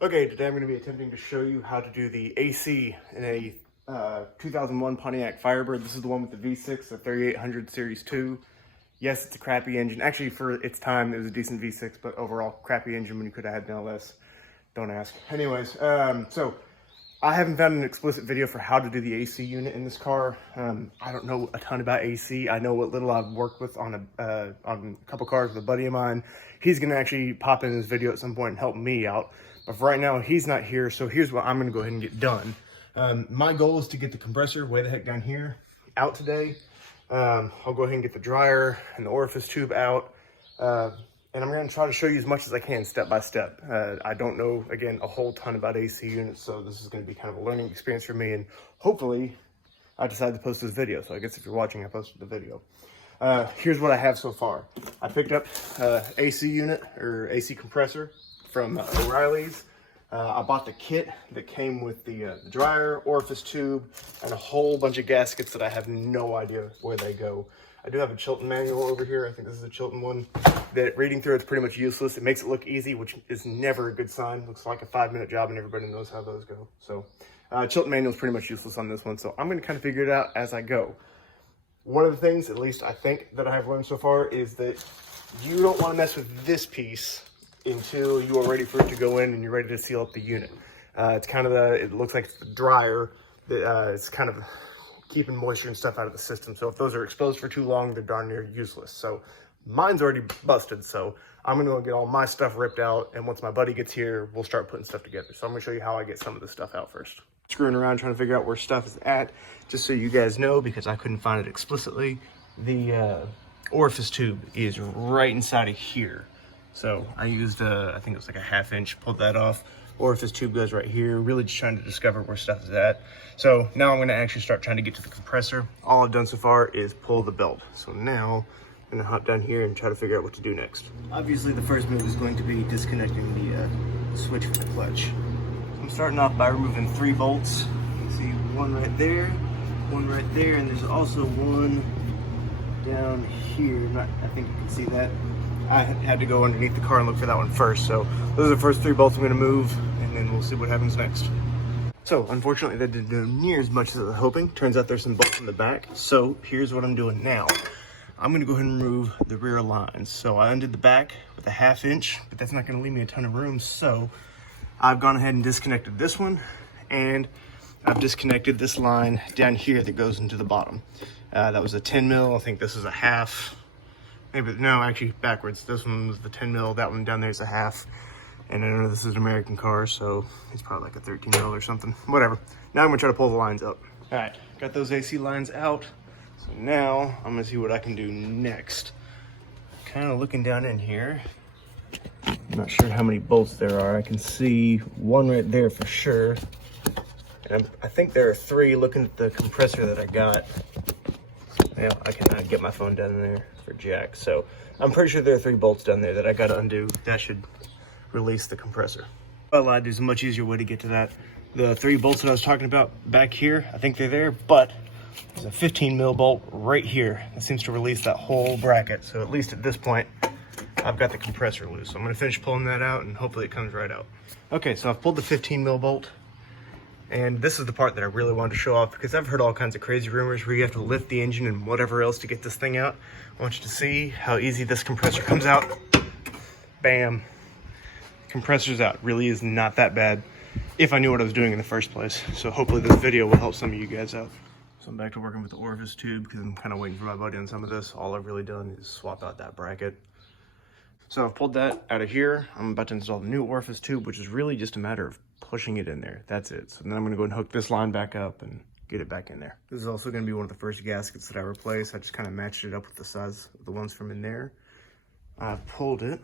Okay, today I'm going to be attempting to show you how to do the AC in a 2001 Pontiac Firebird. This is the one with the V6, the 3800 Series 2. Yes, it's a crappy engine. Actually, for its time, it was a decent V6, but overall, crappy engine when you could have had an LS. Don't ask. Anyways, so I haven't found an explicit video for how to do the AC unit in this car. I don't know a ton about AC. I know what little I've worked with on a couple cars with a buddy of mine. He's going to actually pop in this video at some point and help me out. But for right now, he's not here, so here's what I'm going to go ahead and get done. My goal is to get the compressor way the heck down here out today. I'll go ahead and get the dryer and the orifice tube out. And I'm going to try to show you as much as I can step by step. I don't know, again, a whole ton about AC units, so this is going to be kind of a learning experience for me. And hopefully, I decide to post this video. So I guess if you're watching, I posted the video. Here's what I have so far. I picked up AC unit or AC compressor from O'Reilly's. I bought the kit that came with the dryer, orifice tube, and a whole bunch of gaskets that I have no idea where they go. I do have a Chilton manual over here. I think this is a Chilton one. That reading through it's pretty much useless. It makes it look easy, which is never a good sign. Looks like a 5-minute job and everybody knows how those go. So Chilton manual is pretty much useless on this one. So I'm going to kind of figure it out as I go. One of the things, at least I think, that I have learned so far is that you don't want to mess with this piece until you are ready for it to go in and you're ready to seal up the unit. It's kind of it looks like it's the dryer that it's kind of keeping moisture and stuff out of the system. So if those are exposed for too long, they're darn near useless. So mine's already busted, so I'm gonna go get all my stuff ripped out, and once my buddy gets here, we'll start putting stuff together. So I'm gonna show you how I get some of this stuff out first. Screwing around trying to figure out where stuff is at, just so you guys know, because I couldn't find it explicitly. The orifice tube is right inside of here. So I used, I think it was like a 1/2 inch, pulled that off. Orifice tube goes right here, really just trying to discover where stuff is at. So now I'm gonna actually start trying to get to the compressor. All I've done so far is pull the belt. So now I'm gonna hop down here and try to figure out what to do next. Obviously the first move is going to be disconnecting the switch for the clutch. So I'm starting off by removing 3 bolts. You can see one right there, and there's also one down here. I think you can see that. I had to go underneath the car and look for that one first. So those are the first 3 bolts I'm gonna move, and then we'll see what happens next. So unfortunately that didn't do near as much as I was hoping. Turns out there's some bolts in the back. So here's what I'm doing now. I'm gonna go ahead and remove the rear lines. So I undid the back with a 1/2 inch, but that's not gonna leave me a ton of room. So I've gone ahead and disconnected this one, and I've disconnected this line down here that goes into the bottom. That was a 10 mil, I think this is a 1/2. Maybe, no, actually backwards. This one was the 10 mil, that one down there is a 1/2. And I know this is an American car, so it's probably like a 13 mil or something, whatever. Now I'm gonna try to pull the lines up. All right, got those AC lines out. So now I'm gonna see what I can do next. Kind of looking down in here. I'm not sure how many bolts there are. I can see one right there for sure. And I think there are 3 looking at the compressor that I got. Yeah, I cannot get my phone down there for jack. So I'm pretty sure there are 3 bolts down there that I gotta undo. That should release the compressor. I lied, there's a much easier way to get to that. The 3 bolts that I was talking about back here, I think they're there, but there's a 15 mil bolt right here that seems to release that whole bracket. So at least at this point, I've got the compressor loose. So I'm gonna finish pulling that out and hopefully it comes right out. Okay, so I've pulled the 15 mil bolt. And this is the part that I really wanted to show off, because I've heard all kinds of crazy rumors where you have to lift the engine and whatever else to get this thing out. I want you to see how easy this compressor comes out. Bam. Compressor's out. Really is not that bad if I knew what I was doing in the first place. So hopefully this video will help some of you guys out. So I'm back to working with the orifice tube because I'm kind of waiting for my buddy on some of this. All I've really done is swap out that bracket. So I've pulled that out of here. I'm about to install the new orifice tube, which is really just a matter of pushing it in there. That's it. So then I'm gonna go and hook this line back up and get it back in there. This is also gonna be one of the first gaskets that I replace. I just kind of matched it up with the size of the ones from in there. I've pulled it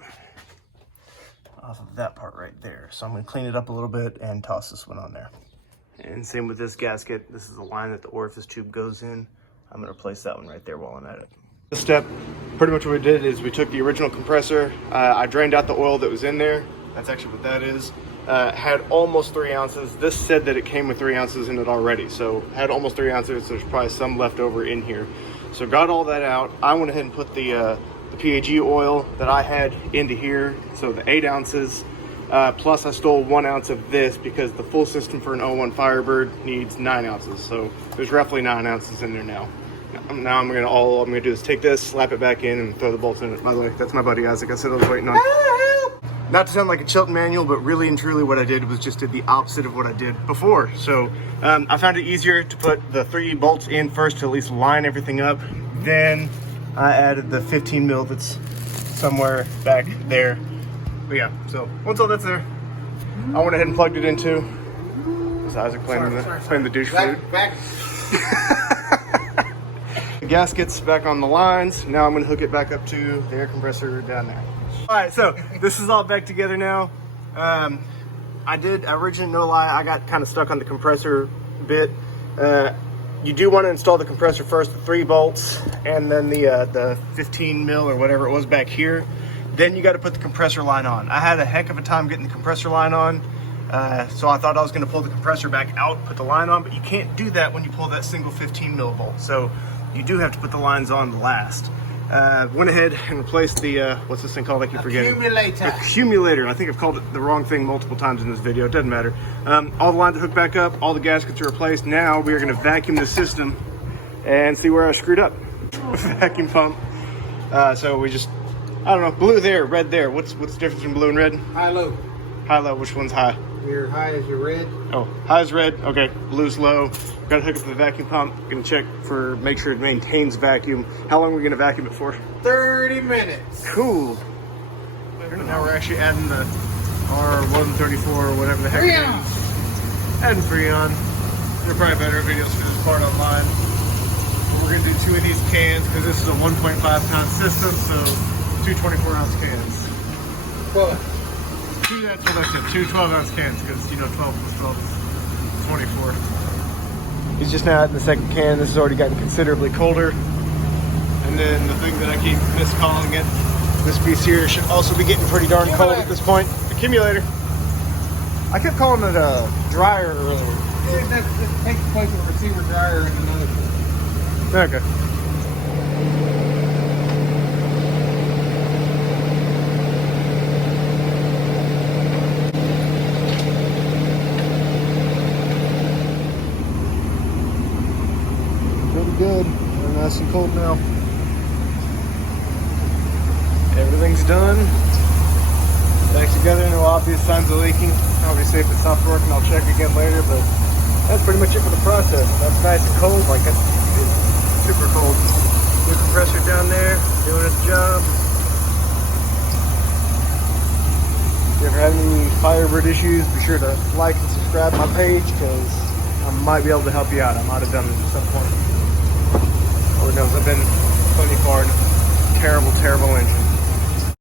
off of that part right there. So I'm gonna clean it up a little bit and toss this one on there. And same with this gasket. This is the line that the orifice tube goes in. I'm gonna replace that one right there while I'm at it. This step, pretty much what we did is we took the original compressor. I drained out the oil that was in there. That's actually what that is. Had almost 3 ounces. This said that it came with 3 ounces in it already. So had almost 3 ounces. There's probably some left over in here. So got all that out. I went ahead and put the PAG oil that I had into here. So the 8 ounces. Plus I stole 1 ounce of this because the full system for an 01 Firebird needs 9 ounces. So there's roughly 9 ounces in there now. Now all I'm gonna do is take this, slap it back in, and throw the bolts in it. By the way, that's my buddy Isaac. I said I was waiting on. Not to sound like a Chilton manual, but really and truly what I did was just did the opposite of what I did before. So I found it easier to put the 3 bolts in first to at least line everything up. Then I added the 15 mil that's somewhere back there. But yeah, so once all that's there, I went ahead and plugged it into. Was Isaac playing the douche flute? The gasket's back on the lines. Now I'm gonna hook it back up to the air compressor down there. All right, so this is all back together now. I originally, no lie, I got kind of stuck on the compressor bit. You do want to install the compressor first, the 3 bolts, and then the 15 mil or whatever it was back here. Then you got to put the compressor line on. I had a heck of a time getting the compressor line on, so I thought I was going to pull the compressor back out, put the line on, but you can't do that when you pull that single 15 mil bolt. So you do have to put the lines on last. Went ahead and replaced the, what's this thing called? I keep forgetting. Accumulator. I think I've called it the wrong thing multiple times in this video. It doesn't matter. All the lines are hooked back up. All the gaskets are replaced. Now we are going to vacuum the system and see where I screwed up. Vacuum pump. So we just, I don't know, blue there, red there. What's the difference between blue and red? High, low. High, low. Which one's high? Your high is your red. Oh, high is red. Okay, blue's low. Got to hook up the vacuum pump. Gonna check for, make sure it maintains vacuum. How long are we gonna vacuum it for? 30 minutes. Cool. Now we're actually adding the R134 or whatever the heck it is. Adding Freon. There are probably better videos for this part online. But we're gonna do 2 of these cans because this is a 1.5 pound system, so 2 24-ounce cans. What? 2 12-ounce cans because, you know, 12 plus 12 is 24. He's just now in the second can. This has already gotten considerably colder. And then the thing that I keep miscalling it, this piece here should also be getting pretty darn cold at this point. Accumulator. I kept calling it a dryer earlier. Yeah, that takes the place of a receiver dryer in another one. Okay. Good. They're nice and cold now. Everything's done. Back together, no obvious signs of leaking. Obviously, if it stops working, I'll check again later, but that's pretty much it for the process. That's nice and cold, like that's super cold. New compressor down there, doing its job. If you ever have any Firebird issues, be sure to like and subscribe to my page, because I might be able to help you out. I might have done this at some point. Lord knows I've been plenty far in a terrible, terrible engine.